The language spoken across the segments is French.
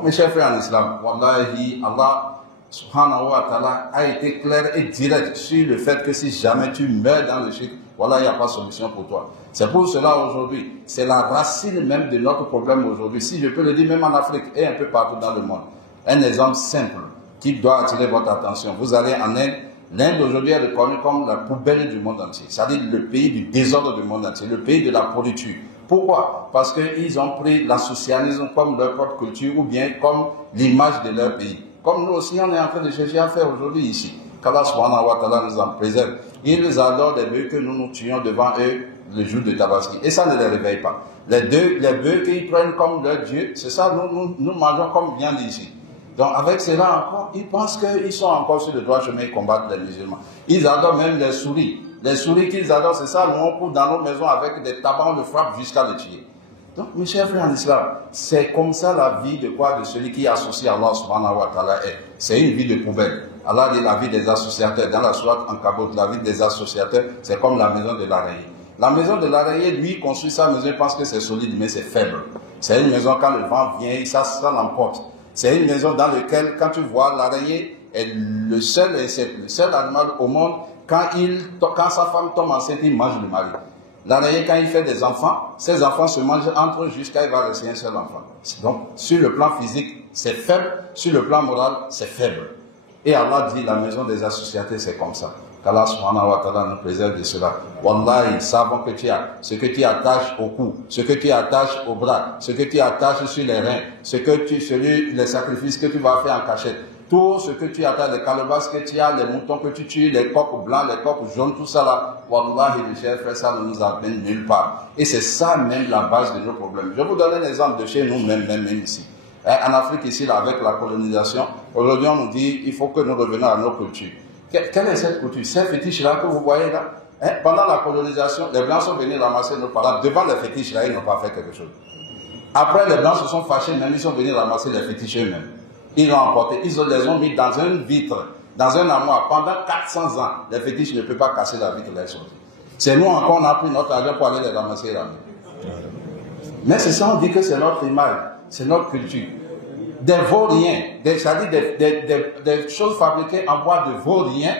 Donc, mes chers frères en islam, wallahi, Allah subhanahu wa ta'ala a été clair et direct sur le fait que si jamais tu meurs dans le shirk, voilà, il n'y a pas de solution pour toi. C'est pour cela aujourd'hui, c'est la racine même de notre problème aujourd'hui. Si je peux le dire, même en Afrique et un peu partout dans le monde. Un exemple simple qui doit attirer votre attention. Vous allez en Inde. L'Inde aujourd'hui est reconnue comme la poubelle du monde entier. C'est-à-dire le pays du désordre du monde entier, le pays de la pourriture. Pourquoi? Parce qu'ils ont pris la socialisme comme leur propre culture ou bien comme l'image de leur pays. Comme nous aussi, on est en train de chercher à faire aujourd'hui ici. Qu'Allah subhanahu wa ta'ala nous en préserve. Ils adorent des bœufs que nous nous tuons devant eux le jour de Tabaski. Et ça ne les réveille pas. Les bœufs qu'ils prennent comme leur Dieu, c'est ça, nous mangeons comme viande ici. Donc avec cela encore, ils pensent qu'ils sont encore sur le droit chemin et combattent les musulmans. Ils adorent même les souris. Les souris qu'ils adorent, c'est ça, nous on court dans nos maisons avec des tabacs, on le frappe jusqu'à le tuer. Donc mes chers frères en islam, c'est comme ça la vie de quoi? De celui qui associe Allah subhanahu wa ta'ala est. C'est une vie de poubelle. Allah dit la vie des associateurs. Dans la sourate Ankabut, la vie des associateurs, c'est comme la maison de l'araignée. La maison de l'araignée, lui, construit sa maison, il pense que c'est solide, mais c'est faible. C'est une maison, quand le vent vient, ça l'emporte. C'est une maison dans laquelle, quand tu vois l'araignée, est le seul animal au monde, quand sa femme tombe enceinte, il mange le mari. L'araignée, quand il fait des enfants, ses enfants se mangent entre eux jusqu'à il va rester un seul enfant. Donc, sur le plan physique, c'est faible. Sur le plan moral, c'est faible. Et Allah dit, la maison des associatés, c'est comme ça. Qu'Allah subhanahu wa ta'ala nous préserve de cela. Wallahi, savons que tu as, ce que tu attaches au cou, ce que tu attaches au bras, ce que tu attaches sur les reins, les sacrifices que tu vas faire en cachette, tout ce que tu attaches, les calebasses que tu as, les moutons que tu tues, les coqs blancs, les coqs jaunes, tout ça là, wallahi, mes chers frères, ça ne nous amène nulle part. Et c'est ça même la base de nos problèmes. Je vais vous donner un exemple de chez nous, même ici. En Afrique, ici, là, avec la colonisation, aujourd'hui, on nous dit, il faut que nous revenions à nos cultures. Quelle est cette culture? Ces fétiches-là que vous voyez là, pendant la colonisation, les Blancs sont venus ramasser nos parents. Devant les fétiches-là, ils n'ont pas fait quelque chose. Après, les Blancs se sont fâchés, même ils sont venus ramasser les fétiches eux-mêmes. Ils l'ont emporté, ils les ont mis dans une vitre, dans un armoire. Pendant 400 ans, les fétiches ne peuvent pas casser la vitre, là, c'est nous encore, on a pris notre argent pour aller les ramasser et ramener. Mais c'est ça, on dit que c'est notre image, c'est notre culture. Des vauriens, c'est-à-dire des choses fabriquées en bois de vauriens,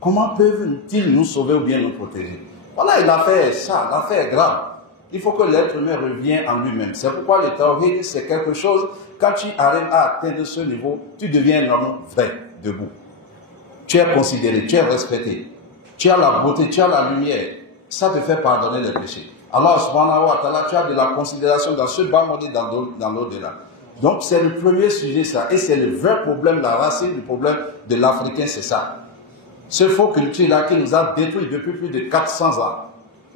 comment peuvent-ils nous sauver ou bien nous protéger? Voilà, l'affaire est ça, l'affaire est grave. Il faut que l'être humain revienne en lui-même. C'est pourquoi le tawhid, c'est quelque chose, quand tu arrives à atteindre ce niveau, tu deviens un homme vrai, debout. Tu es considéré, tu es respecté. Tu as la beauté, tu as la lumière. Ça te fait pardonner les péchés. Allah subhanahu wa ta'ala, tu as de la considération dans ce bas monde et dans l'au-delà. Donc c'est le premier sujet ça, et c'est le vrai problème, la racine du problème de l'Africain, c'est ça. Ce faux culture-là qui nous a détruit depuis plus de 400 ans.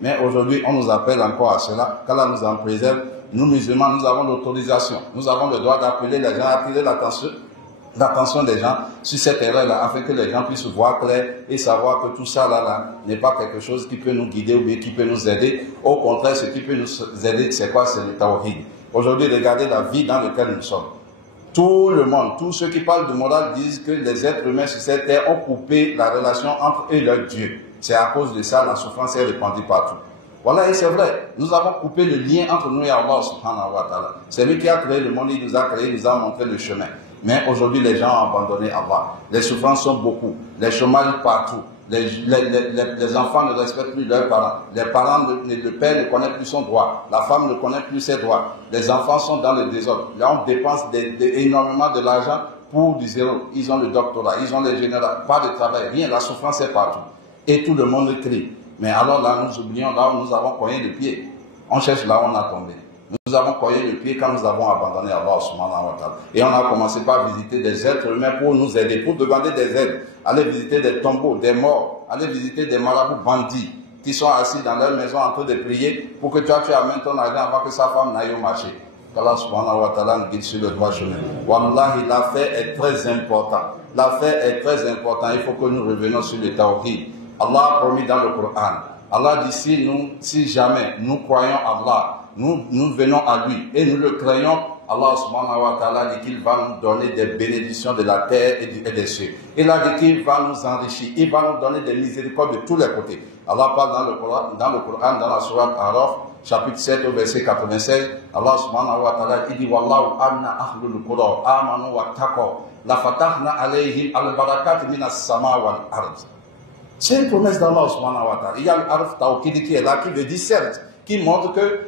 Mais aujourd'hui, on nous appelle encore à cela, qu'Allah nous en préserve. Nous musulmans, nous avons l'autorisation, nous avons le droit d'appeler les gens, attirer l'attention des gens sur cette erreur-là, afin que les gens puissent voir clair et savoir que tout ça là n'est pas quelque chose qui peut nous guider ou bien qui peut nous aider. Au contraire, ce qui peut nous aider, c'est quoi? C'est le tawhid. Aujourd'hui, regardez la vie dans laquelle nous sommes. Tout le monde, tous ceux qui parlent de morale disent que les êtres humains sur cette terre ont coupé la relation entre eux et leur Dieu. C'est à cause de ça, la souffrance est répandue partout. Voilà, et c'est vrai. Nous avons coupé le lien entre nous et Allah subhanahu wa ta'ala. C'est lui qui a créé le monde, il nous a créé, il nous a montré le chemin. Mais aujourd'hui, les gens ont abandonné Allah. Les souffrances sont beaucoup. Les chômages partout. Les enfants ne respectent plus leurs parents. Les parents, le père ne connaît plus son droit. La femme ne connaît plus ses droits. Les enfants sont dans le désordre. Là, on dépense énormément de l'argent pour du zéro. Ils ont le doctorat, ils ont le général. Pas de travail, rien. La souffrance est partout. Et tout le monde crie. Mais alors là, nous oublions là où nous avons cogné le pied. On cherche là où on a tombé. Nous avons cogné le pied quand nous avons abandonné Allah subhanahu wa ta'ala. Et on a commencé par visiter des êtres humains pour nous aider, pour demander des aides. Aller visiter des tombeaux, des morts, aller visiter des marabouts bandits qui sont assis dans leur maison en train de prier pour que tu amènes ton argent avant que sa femme n'aille au marché. Allah subhanahu wa ta'ala nous guide sur le droit chemin. Wallahi, l'affaire est très importante. L'affaire est très importante. Il faut que nous revenions sur le tawhid. Allah a promis dans le Coran. Allah dit si jamais nous croyons Allah, nous venons à lui et nous le craignons, Allah subhanahu wa ta'ala dit qu'il va nous donner des bénédictions de la terre et des cieux. Il a dit qu'il va nous enrichir, il va nous donner des miséricordes de tous les côtés. Allah parle dans le Coran, dans la sourate Araf, chapitre 7 au verset 96, Allah subhanahu wa ta'ala, il dit Wallahu anna ahlul qura amanu wa taqaw la fatahna alayhim al-barakat minas sama wal ard. C'est une promesse d'Allah subhanahu wa ta'ala. Il y a le harf tawkid qui est là, qui veut dire certes, qui montre que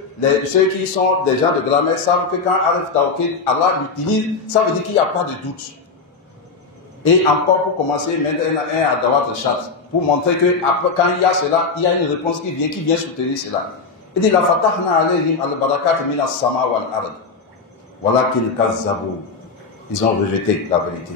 ceux qui sont des gens de grammaire savent que quand harf tawkid, Allah l'utilise, ça veut dire qu'il n'y a pas de doute. Et encore pour commencer, mettre un adawat al-shart, pour montrer que après, quand il y a cela, il y a une réponse qui vient soutenir cela. Il dit la fatahna alayhim al-barakat minas sama wal ard. Voilà qu'ils kazzabu. Ils ont rejeté la vérité.